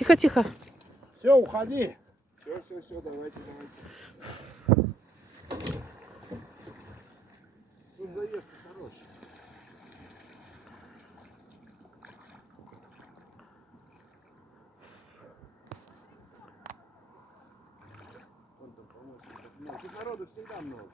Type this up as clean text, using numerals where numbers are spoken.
Тихо, тихо. Все, уходи. Все, давайте. Тут заезд хороший. Тут народу всегда много.